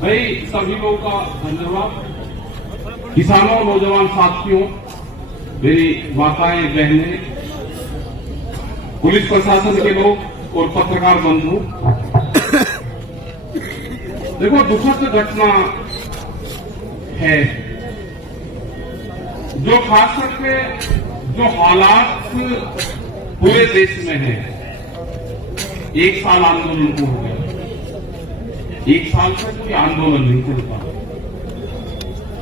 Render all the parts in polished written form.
भाई सभी लोगों का धन्यवाद। किसानों, नौजवान साथियों, मेरी माताएं, बहनें, पुलिस प्रशासन के लोग और पत्रकार बंधु, देखो दुखद घटना है जो खास करके जो हालात पूरे देश में है। 1 साल आंदोलन को हो गया, 1 साल तक कोई आंदोलन नहीं चलता।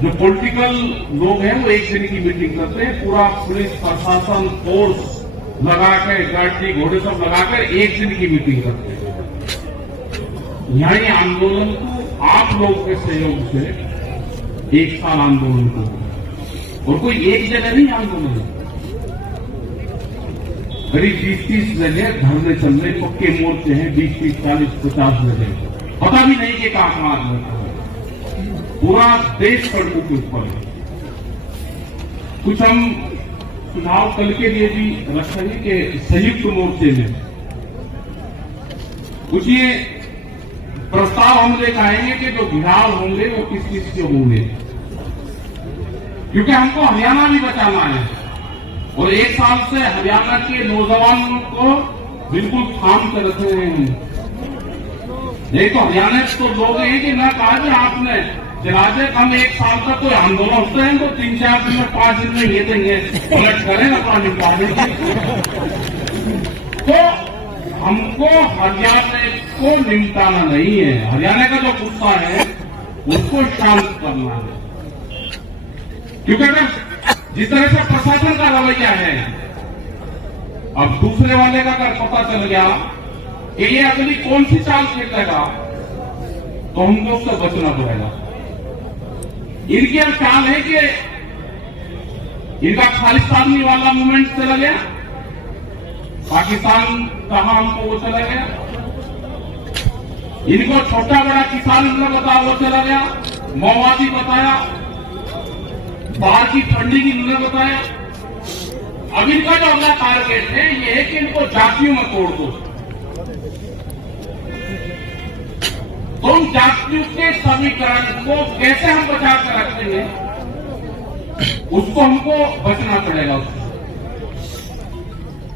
जो पॉलिटिकल लोग हैं वो एक दिन की मीटिंग करते हैं, पूरा पुलिस प्रशासन फोर्स लगा के, गाड़ी घोड़े सब लगाकर एक दिन की मीटिंग करते हैं। यहाँ ये आंदोलन को आप लोग के सहयोग से 1 साल आंदोलन को, और कोई एक जगह नहीं आंदोलन, करीब 20-30 जगह धरने चल रहे, पक्के मोर्चे हैं, 20-30, 40, 50 जगह, पता भी नहीं कि कहां है। पूरा देश सड़कों के ऊपर है। कुछ हम चुनाव कल के लिए भी रखेंगे कि संयुक्त मोर्चे में कुछ ये प्रस्ताव हम लेकर आएंगे कि जो बिहार होंगे वो किस किस के होंगे, क्योंकि हमको हरियाणा भी बचाना है। और 1 साल से हरियाणा के नौजवानों को बिल्कुल थाम कर रखे हैं। नहीं तो हरियाणा तो लोग हैं कि ना कहा कि आपने जनाजे हम 1 साल तक कोई आंदोलन होते हैं तो 3-4 दिन में 5 दिन में ये देंगे, उलट करें अपना निकालेंगे। तो हमको हरियाणा को निपटाना नहीं है, हरियाणा का जो गुस्सा है उसको शांत करना है। क्योंकि अगर जिस तरह से प्रशासन का रवैया है, अब दूसरे वाले का अगर पता चल गया कि ये अगली कौन सी चाल खेलेगा तो हमको उससे बचना पड़ेगा। इनकी अब चाल है कि इनका खालिस्तानी वाला मूवमेंट चला गया, पाकिस्तान कहा हमको वो चला गया, इनको छोटा बड़ा किसान ने बताया वो चला गया, माओवादी बताया, बाहर की फंडिंग इन्होंने बताया। अब इनका जो अगला टारगेट है ये है कि इनको जातियों में तोड़ दो। तो उन जातियों के समीकरण को कैसे हम बचा कर रखते हैं उसको हमको बचना पड़ेगा।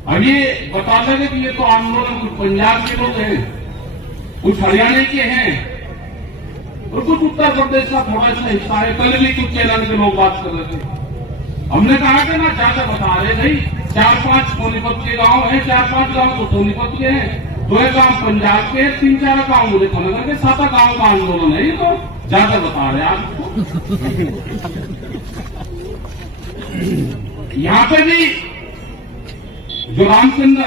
अब ये बता देंगे कि ये तो आंदोलन कुछ पंजाब के लोग हैं, कुछ हरियाणा के हैं और कुछ उत्तर प्रदेश का थोड़ा सा हिस्सा है। कल भी कुछ चैनल के लोग बात कर रहे थे, हमने कहा कि ना ज्यादा बता रहे नहीं, 4-5 सोनीपत के गांव हैं, 4-5 गांव तो सोनीपत के हैं, 2 गांव पंजाब के, 3-4 गांव मुजफ्फरनगर के, 7 गांव का आंदोलन है। ये तो ज्यादा बता रहे आपको। यहाँ पे भी जो रामचंद्र,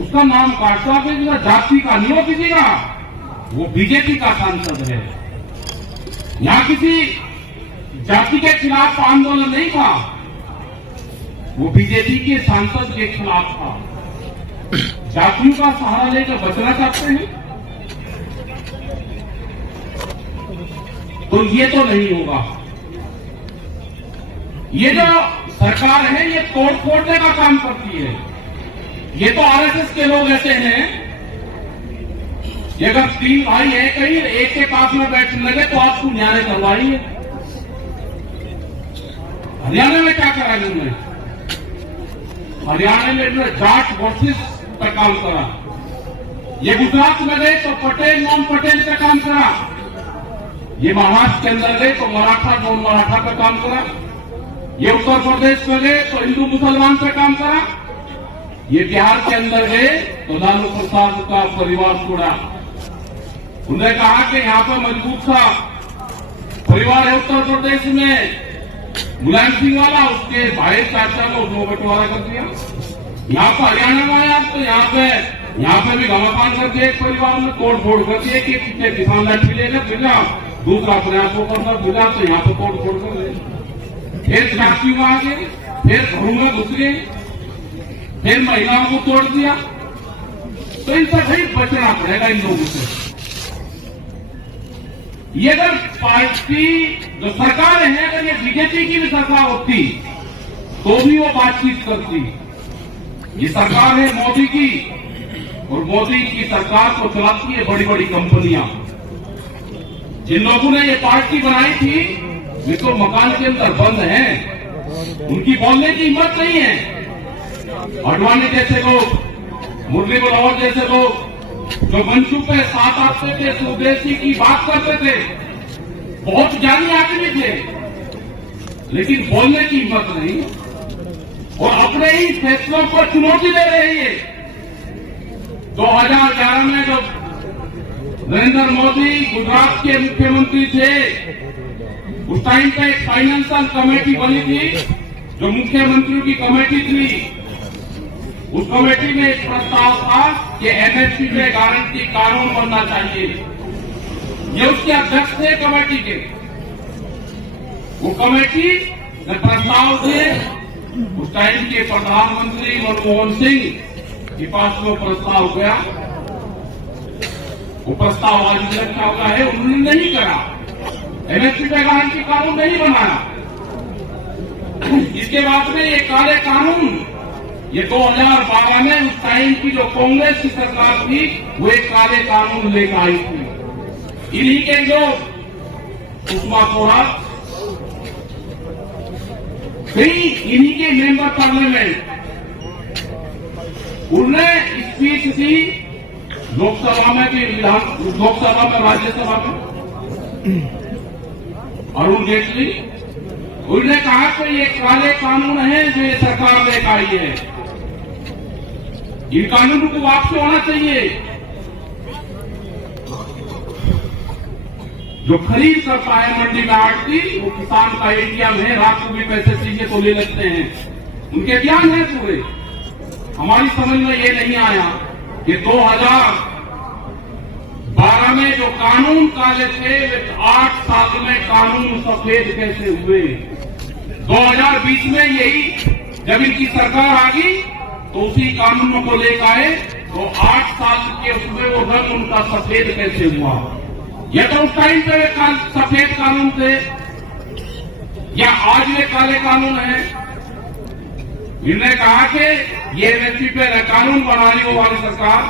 उसका नाम काटता है, जाति का नहीं हो किसी का, वो बीजेपी का सांसद है। यहाँ किसी जाति के खिलाफ आंदोलन नहीं था, वो बीजेपी के सांसद के खिलाफ था। जातियों का सहारा लेकर बचना चाहते हैं तो ये तो नहीं होगा। ये जो सरकार है ये तोड़ फोड़ने का काम करती है। ये तो आरएसएस के लोग ऐसे हैं, ये अगर 3 भाई है कहीं एक के पास में बैठने लगे तो आपको न्याय करवाइए। हरियाणा में क्या करा इन्होंने? हरियाणा में इन्होंने जाट वर्सेस पर काम करा। ये गुजरात में गए तो पटेल नॉन पटेल का काम करा। ये महाराष्ट्र के अंदर गए तो मराठा नॉन मराठा का काम करा। ये उत्तर प्रदेश में गए तो हिंदू मुसलमान पे काम करा। ये बिहार के अंदर गए तो लालू प्रसाद का परिवार छोड़ा। उन्होंने कहा कि यहाँ पर मजबूत सा परिवार है उत्तर प्रदेश में, मुलायम सिंह वाला, उसके भाई चाचा को दो बंटवारा कर दिया। यहाँ पर हरियाणा में आया तो यहाँ पे भी घमासान कर दिया, एक परिवार में तोड़ फोड़ कर दिए कि कितने किसान लाठी लेकर फिर दूसरा प्रयास को करना फिर तो यहाँ पे तोड़ फोड़ कर रहे। फिर जातियों में आ गए, फिर घरों में घुस गए, फिर महिलाओं को तोड़ दिया। तो इनसे भाई बचना पड़ेगा इन लोगों से। ये अगर पार्टी जो सरकार है, अगर ये बीजेपी की भी सरकार होती तो भी वो बातचीत करती। ये सरकार है मोदी की, और मोदी की सरकार को चलाती है बड़ी बड़ी कंपनियां। जिन लोगों ने ये पार्टी बनाई थी वे तो मकान के अंदर बंद हैं, उनकी बोलने की हिम्मत नहीं है। अडवाणी जैसे लोग, मुरली मनोहर जैसे लोग जो मंचों पे साथ आते थे, स्वदेशी की बात करते थे, बहुत ज्ञानी आदमी थे, लेकिन बोलने की हिम्मत नहीं और अपने ही फैसलों को चुनौती दे रही है। 2011 में जब नरेंद्र मोदी गुजरात के मुख्यमंत्री थे, उस टाइम पे एक फाइनेंशियल कमेटी बनी थी जो मुख्यमंत्रियों की कमेटी थी। उस कमेटी में एक प्रस्ताव था कि एमएसपी पे गारंटी कानून बनना चाहिए। ये उसके अध्यक्ष थे कमेटी के। वो कमेटी ने प्रस्ताव दिए, उस टाइम के प्रधानमंत्री मनमोहन सिंह के पास वो प्रस्ताव गया। वो प्रस्ताव आज भी रखा हुआ है, उन्होंने नहीं करा, एमएसपी पे गारंटी कानून नहीं बनाया। इसके बाद में ये काले कानून, ये 2012 में उस टाइम की जो कांग्रेस की सरकार थी वो एक काले कानून लेकर आई थी। इन्हीं के जो सुषमा स्वराज, इन्हीं के मेंबर पार्लियामेंट, उन्होंने स्पीच दी लोकसभा में भी, लोकसभा में, राज्यसभा में। अरुण जेटली, उन्होंने कहा कि ये काले कानून है जो ये सरकार लेकर आई है, इन कानूनों को वापस होना चाहिए। जो खरीद करता है मंडी में आड़ती, वो किसान का एटीएम है, रात को भी पैसे चाहिए तो ले लेते हैं। उनके ध्यान है पूरे। हमारी समझ में ये नहीं आया कि 2012 में जो कानून काले थे वे 8 साल में कानून सफेद कैसे हुए। 2020 में यही जब इनकी सरकार आ गई तो उसी कानूनों को लेकर आए, तो 8 साल के उसमें वो रंग उनका सफेद कैसे हुआ। ये तो उस टाइम पे सफेद कानून थे या आज वे काले कानून है। इन्होंने कहा कि ये एमएसपी पे कानून बना ली वो वाली सरकार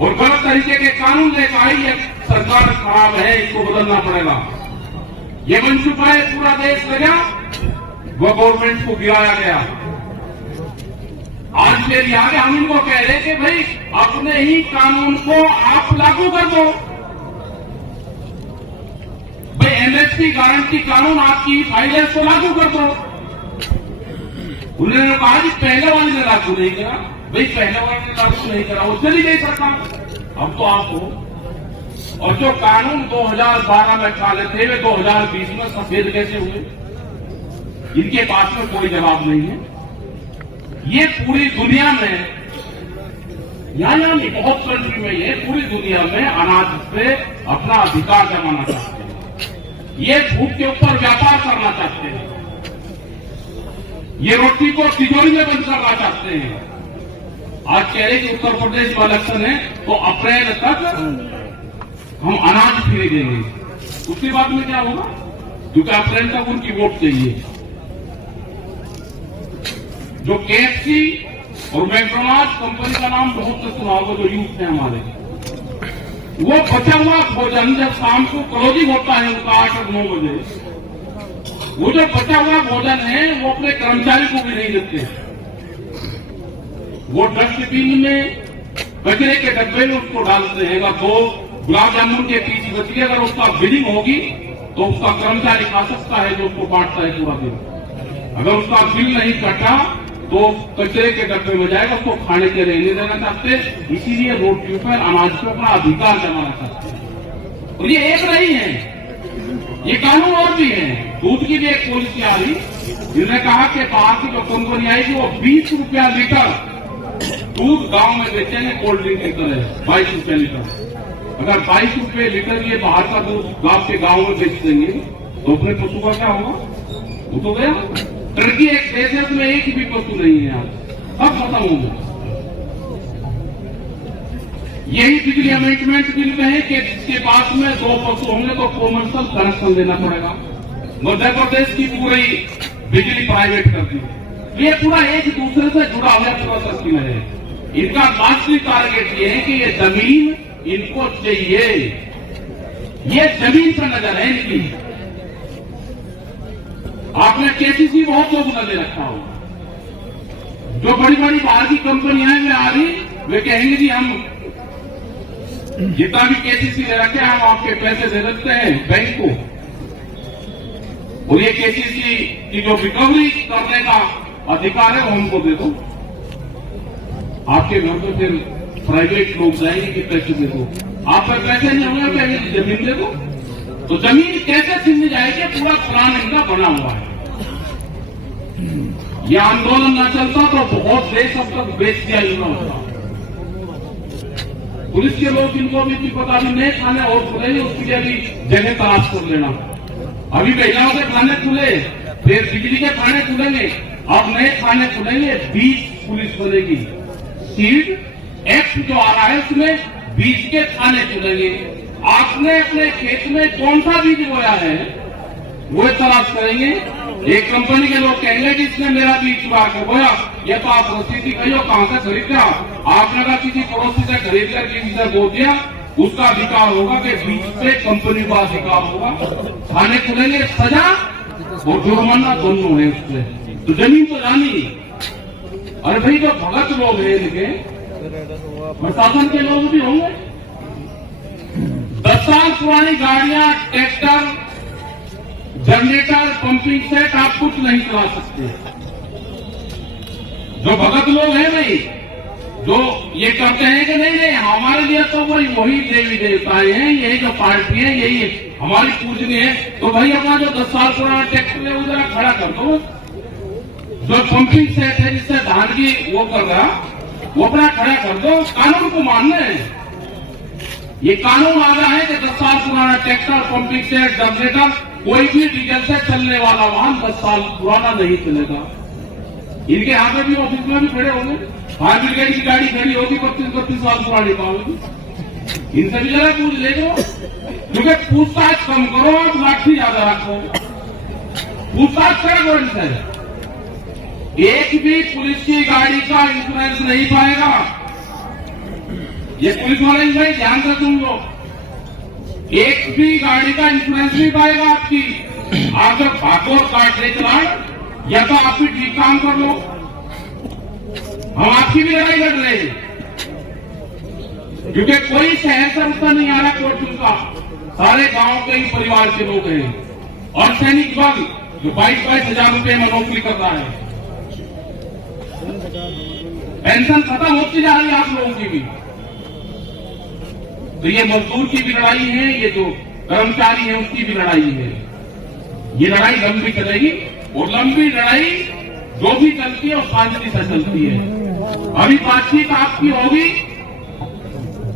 और गलत तरीके के कानून लेकर आई, ये सरकार खराब है, इसको बदलना पड़ेगा। ये बन चुका है, पूरा देश लगा, वो गवर्नमेंट को गिराया गया। आज के लिए आगे हम इनको कह रहे कि भाई अपने ही कानून को आप लागू कर दो। भाई एमएसपी गारंटी कानून आपकी फाइनेंस को लागू कर दो। उन्होंने कहा कि पहले वाले ने लागू नहीं करा। भाई पहले वाले ने लागू नहीं करा, वो चली गई सरकार, अब तो आप हो। और जो कानून 2012 में काले थे वे 2020 में सफेद कैसे हुए, इनके पास में कोई जवाब नहीं है। ये पूरी दुनिया में, यहाँ नहीं, बहुत कंट्री में, ये पूरी दुनिया में अनाज पे अपना अधिकार जमाना चाहते हैं। ये भूख के ऊपर व्यापार करना चाहते हैं। ये रोटी को तिजोरी में बंद करना चाहते हैं। आज कह रहे कि उत्तर प्रदेश में इलेक्शन है तो अप्रैल तक हम अनाज फ्री देंगे। उसके बाद में क्या होगा, क्योंकि अप्रैल तक उनकी वोट चाहिए। जो केएफसी और मैकडॉनल्ड्स कंपनी का नाम बहुत सुना होगा, जो यूथ है हमारे, वो बचा हुआ भोजन जब शाम को क्लोजिंग होता है उनका 8 और 9 बजे, वो जो बचा हुआ भोजन है वो अपने कर्मचारी को भी नहीं देते। वो डस्टबिन में, कचरे के डब्बे में उसको डालते हैं। अगर 2 गुलाब जामुन के पीस बच गए, अगर उसका बिलिंग होगी तो उसका कर्मचारी खा सकता है जो उसको बांटता है पूरा दिन। अगर उसका बिल नहीं कटा तो कचरे के डब्बे में जाएगा, उसको खाने के लिए नहीं देना चाहते। इसीलिए रोटियों पर, अनाज पर अपना अधिकार जमाना चाहते हैं। और ये एक नहीं है, ये कानून और भी है। दूध की भी एक पॉलिसी आ रही, जिन्होंने कहा कि बाहर की जो कंपनी आएगी वो 20 रुपया लीटर दूध गांव में बेचेंगे, कोल्ड ड्रिंक की तरह 22 रुपया लीटर। अगर 22 रुपये लीटर ये बाहर का दूध गांव के गांव में बेच देंगे तो अपने पशु का क्या होगा, वो तो गया। टर्की एक देश है उसमें एक भी पशु नहीं है, आज सब खत्म हो गया। यही बिजली अमेंडमेंट बिल में है कि इसके बाद में 2 पशु होंगे तो कमर्शियल कनेक्शन देना पड़ेगा। मध्य प्रदेश की पूरी बिजली प्राइवेट कर दी। ये पूरा एक दूसरे से जुड़ा हुआ पूरा तस्वीर है। इनका वास्तविक टारगेट ये है कि ये जमीन इनको चाहिए, ये जमीन पर नजर है इनकी। आपने केसीसी बहुत लोग नजर रखा हो, जो बड़ी बड़ी बाहर की कंपनियां हैं वे आ रही, वे कहेंगे जी हम जितना भी केसीसी ले रखे हम आपके पैसे दे सकते हैं बैंक को, और ये केसीसी की जो रिकवरी करने का अधिकार है वो हमको दे दो। आपके घर में फिर प्राइवेट लोग जाएंगे कि पैसे दे दो, आप पर पैसे नहीं होंगे पहले जमीन दे दो। तो जमीन कैसे छीननी जाएगी, पूरा प्लान इनका बना हुआ है। ये आंदोलन न चलता तो बहुत देश अब तक बेच दिया होता। पुलिस के लोग जिनको भी पता भी नए खाने और खुले, उसके लिए भी जगह तलाश कर लेना। अभी महिलाओं के खाने खुले, फिर बिजली के खाने खुलेंगे, अब नए खाने खुलेंगे, बीज पुलिस खुलेगी। सीड एक्ट जो आ रहा है उसमें बीज के खाने खुलेंगे। आपने अपने खेत में कौन सा बीज बोया है वो तलाश करेंगे। एक कंपनी के लोग कहेंगे कि इसने मेरा बीज चुरा कर बोया, या तो आप रसीद दिखाइए कहां से खरीदा। आपने अगर किसी पड़ोसी से खरीद कर किसी से बो दिया, उसका अधिकार होगा कि बीज पे कंपनी का अधिकार होगा। खाने खुलेंगे, सजा और जुर्माना दोनों है उससे। तो जमीन तो जानी। अरे भाई जो भगत लोग हैं इनके, प्रशासन के लोग भी होंगे। 10 साल पुरानी गाड़ियां, ट्रैक्टर, जनरेटर, पंपिंग सेट आप कुछ नहीं चला सकते। जो भगत लोग हैं भाई, जो ये कहते हैं कि नहीं नहीं हमारे लिए तो वही देवी देवताएं हैं, यही जो पार्टी है यही हमारी पूजनी है, तो भाई अपना जो 10 साल पुराना ट्रैक्टर है वो जरा खड़ा कर दो। जो पंपिंग सेट है जिससे धान की वो कर रहा, वो अपना खड़ा कर दो। कानून को मानना है। ये कानून आ रहा है कि 10 साल पुराना ट्रैक्टर, पंपिंग सेट, जनरेटर, कोई भी डीजल से चलने वाला वाहन 10 साल पुराना नहीं चलेगा। इनके यहाँ पे भी ऑफिस में भी खड़े होंगे, फायर ब्रिगेड की गाड़ी खड़ी होगी 32 साल पुरानी पाओगी। इनसे भी जरा पूछ ले दो, क्योंकि पूछताछ कम करो, आप लाठी ज्यादा रखो। पूछताछ करो इनसे। एक भी पुलिस की गाड़ी का इंश्योरेंस नहीं पाएगा। ये पुलिस वाले भाई ध्यान से सुन लो, एक भी गाड़ी का इंश्योरेंस नहीं पाएगा आपकी। आप जब भागो काट ले चलान, या तो आप भी ठीक काम कर लो। हम आपकी भी लड़ाई लड़ रहे हैं, क्योंकि कोई शहर से उत्तर नहीं आ रहा कोर्ट का, सारे गांव के ही परिवार के लोग हैं। और सैनिक बल जो 22-22 हजार रुपये में नौकरी कर रहा है, पेंशन खत्म होती जा रही है आप लोगों की भी। तो ये मजदूर की भी लड़ाई है, ये जो कर्मचारी है उसकी भी लड़ाई है। ये लड़ाई लंबी चलेगी, और लंबी लड़ाई जो भी चलती है वो शांति से चलती है। अभी बातचीत आपकी होगी,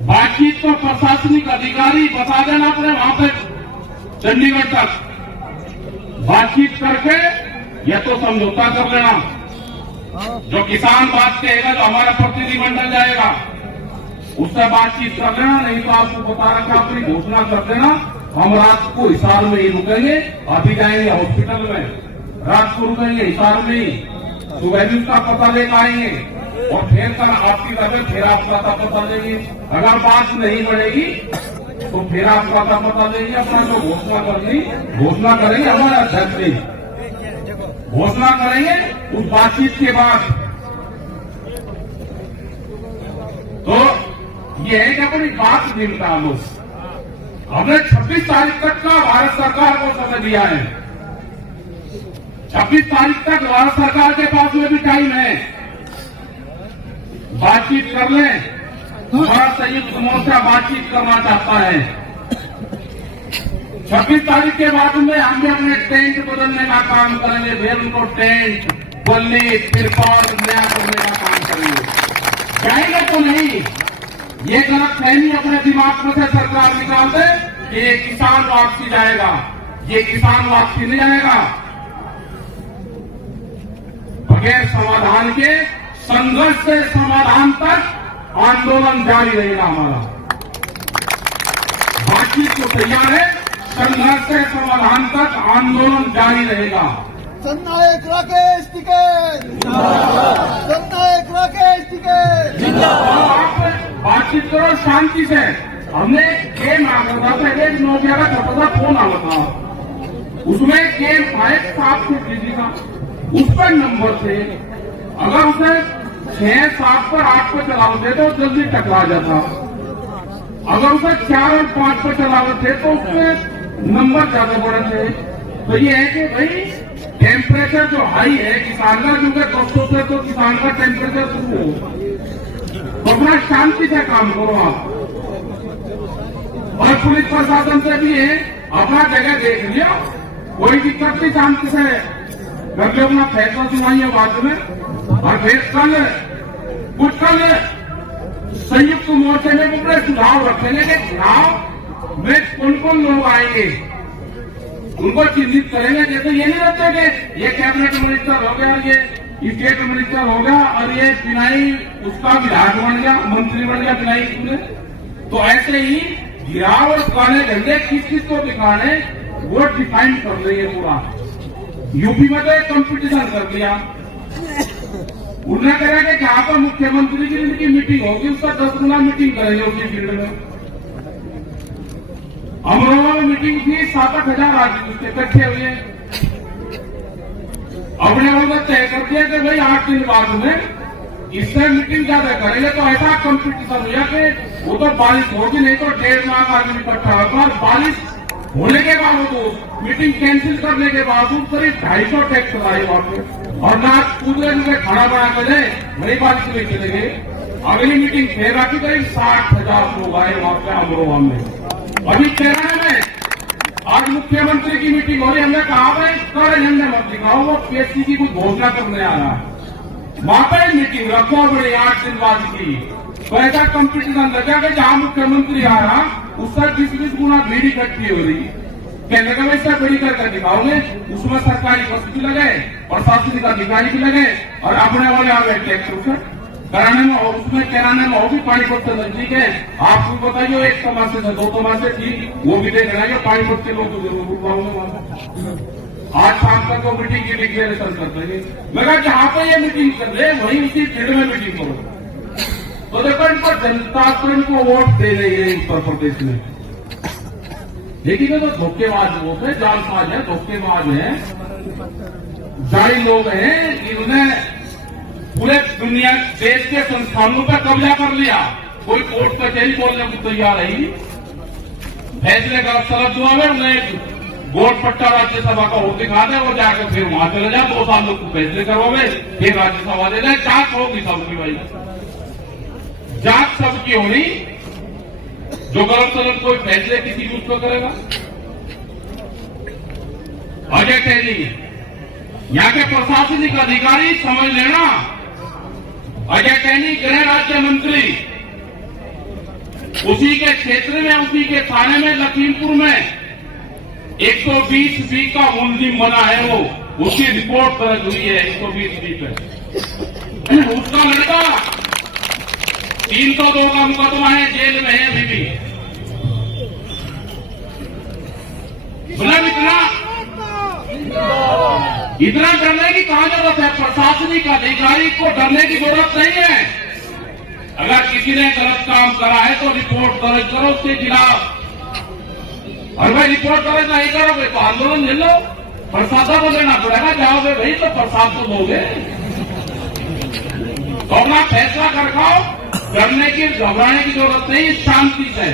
बातचीत को प्रशासनिक अधिकारी बता देना अपने वहां पे चंडीगढ़ तक बातचीत करके, या तो समझौता कर लेना। जो किसान बात कहेगा, जो हमारा प्रतिनिधिमंडल जाएगा, उससे बातचीत कर लेना। नहीं तो आपको बता रखा, अपनी घोषणा कर देना, हम रात को हिसार में ही रुकेंगे। अभी जाएंगे हॉस्पिटल में, रात को रुकेंगे हिसार में ही, सुबह भी उसका पता लेकर आएंगे, और फिर कल आपकी वजह फिर आपका पता लेंगे। अगर बात नहीं बढ़ेगी तो फिर आपका पता लेंगे। अपना जो घोषणा करनी, घोषणा करेंगे हमारे अध्यक्ष जी, घोषणा करेंगे उस बातचीत के बाद। तो ये है कि अपनी बात निपटा लो। हमने 26 तारीख तक का भारत सरकार को समय दिया है। 26 तारीख तक भारत सरकार के पास में भी टाइम है, बातचीत कर लें। हमारा संयुक्त मोर्चा बातचीत करना चाहता है। 26 तारीख के बाद में हम भी अपने टेंट बदलने का काम करेंगे। फिर उनको टेंट, बल्ली, तिरपाल नया करने का काम करेंगे। जाएगा तो नहीं, ये गलत फहमी अपने दिमाग में से सरकार निकाल दे कि ये किसान वापसी जाएगा। ये किसान वापसी नहीं जाएगा। बगैर समाधान के, संघर्ष से समाधान तक आंदोलन जारी रहेगा हमारा। बातचीत तो तैयार है, संघर्ष से समाधान तक आंदोलन जारी रहेगा। जननायक राकेश टिकैत जननायक राकेश टिकैत। आप बातचीत करो शांति से। हमने गेम आना था, पहले नोकिया का छोटा सा फोन आना था, उसमें गेम आए 7 से बिजी का, उस पर नंबर थे। अगर उसे 6, 7 पर 8 पर चलाते तो जल्दी टकरा जाता। अगर उसे 4 और 5 पर चलाते तो उसमें नंबर ज्यादा बड़े थे। तो ये है कि भाई टेम्परेचर जो हाई है किसान का, क्योंकि 200 से तो किसान का टेम्परेचर शुरू हो, तो अपना शांति से काम करो आप। और पुलिस प्रशासन से भी है, अपना जगह देख लिया, कोई दिक्कत नहीं, शांति से कर लो, अपना फैसला सुनाइए बाद में। और फिर कल संयुक्त मोर्चे में अपने सुझाव रखेंगे कि चुनाव में कौन कौन लोग आएंगे, उनको चिन्हित करेंगे। जैसे ये नहीं लगता कि ये कैबिनेट मिनिस्टर हो गया, ये स्टेट मिनिस्टर हो गया और ये पिनाई उसका विधायक बन गया, मंत्री बन गया पिनाई में। तो ऐसे ही गिराव और काले झंडे किस किस को दिखाने वो डिफाइन कर देंगे पूरा। यूपी में तो एक कंपटीशन कर दिया, उन्होंने कहा कि जहां पर मुख्यमंत्री की उनकी मीटिंग होगी उसका 10 गुना मीटिंग करेंगे उसी फील्ड में। अमरोहा में मीटिंग थी, 7-8 हजार आदमी उसके इकट्ठे हुए। अपने वहां तय कर दिया कि भाई 8 दिन बाद में इससे मीटिंग ज्यादा करेंगे। तो ऐसा कंपटीशन हुआ कि वो तो बारिश होगी नहीं तो 1.5 लाख आदमी इकट्ठा होगा। और बारिश होने के बावजूद, मीटिंग कैंसिल करने के बावजूद करीब 250 ट्रैक्टर आए वहां पे, और नाच कूद में खाना बना कर जाए, वही बारिश में चले गए। अगली मीटिंग फिर आती, करीब 60,000 लोग आए वहां पे अमरोहा में। अभी 13 में आज मुख्यमंत्री की मीटिंग हो रही, हमने कहा भाई कर झंडे मत दिखाओ, वो पीएससी की कुछ घोषणा करने आ रहा है, वहां पर मीटिंग रखो बड़ी 8 दिन बाद की। तो ऐसा कंपटीशन लगा कि जहां मुख्यमंत्री आ रहा उससे 20-20 गुना भीड़ इकट्ठी हो रही। कहने का वैसा बड़ी करके दिखाओगे, उसमें सरकारी बस भी लगे, प्रशासनिक अधिकारी भी लगे, और अपने वाले आ गए ट्रैक्टर कराने में, और उसमें कराने में होगी पानीपत से नजदीक है। आपको बताइए 1 तमाशे से 2 तमाशे थी, वो भी देख रहे पानीपत के लोग तो जरूर रुकवाऊंगे वहां। आज शाम तक वो मीटिंग की डिक्लेरेशन कर देंगे। मगर जहां पर ये मीटिंग कर रहे वहीं उसी फील्ड में मीटिंग करो। तो देखो इनको जनता तो इनको वोट दे रही है उत्तर प्रदेश में, लेकिन ये तो धोखेबाज लोग है, जालसाज है, धोखेबाज है, जाली लोग हैं। इन्होंने पूरे दुनिया देश के संस्थानों पर कब्जा कर लिया। कोई कोर्ट कचहरी बोलने को तैयार नहीं, फैसले का शरद दुआ में उन्हें गोट पट्टा राज्यसभा का वोट दिखा दे, वो जाकर फिर वहां चले जाए, 2 साल लोग को फैसले करवावे, फिर राज्यसभा दे जाए। जांच होगी सबकी भाई, जांच सबकी होनी। जो गलत सलत कोई फैसले किसी भी उसको करेगा। अजय टहली यहाँ के प्रशासनिक अधिकारी समझ लेना, अजय टहली गृह राज्य मंत्री, उसी के क्षेत्र में, उसी के थाने में, लखीमपुर में 120B का मुलजिम बना है वो, उसकी रिपोर्ट दर्ज हुई है 120B पे। उसका लड़का 302 का मुकदमा है, जेल में है अभी भी। मतलब इतना डरने की कहां जरूरत है? प्रशासनिक अधिकारी को डरने की जरूरत नहीं है। अगर किसी ने गलत काम करा है तो रिपोर्ट दर्ज करो उसके खिलाफ। और भाई रिपोर्ट दर्ज नहीं करोगे तो आंदोलन ले लो, प्रशासन को देना पड़ेगा। जाओगे भाई तो प्रशासन दोगे, तो अपना फैसला कर खाओ। डरने की, घबराने की जरूरत नहीं, शांति से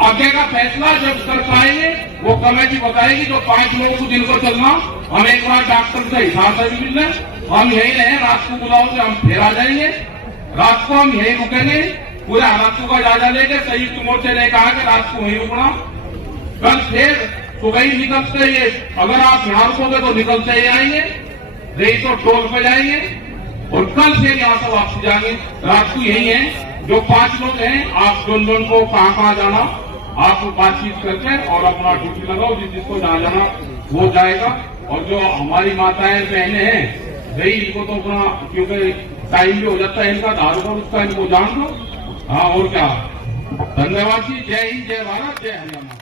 आगे का फैसला जब कर पाएंगे वो कमेटी बताएगी। जो 5 लोगों को जिनको चलना, हम एक बार डॉक्टर से हिसाब से भी मिल लें, हम यही रहे, रात को बुलाओगे हम फिर आ जाएंगे, रात को हम यही रुकेंगे, पूरे हालातों का जायजा लेके। संयुक्त मोर्चे ने कहा कि रात को वहीं रुकना, कल फिर सुबह ही निकलते ही, अगर आप यहां रुकोगे तो निकलते ही आएंगे, नहीं तो टोल पे जाएंगे, और कल फिर यहां से वापसी जाएंगे। रात को यही है। जो 5 लोग हैं, आप दोनों को कहां जाना आप बातचीत करके और अपना ड्यूटी लगाओ, जिसको जहां जाना वो जाएगा। और जो हमारी माताएं बहनें हैं भाई, इनको तो अपना, क्योंकि टाइम भी हो जाता है इनका धार पर, उसका इनको जान दो। हाँ और क्या। धन्यवाद जी। जय हिंद, जय भारत, जय हरियाणा।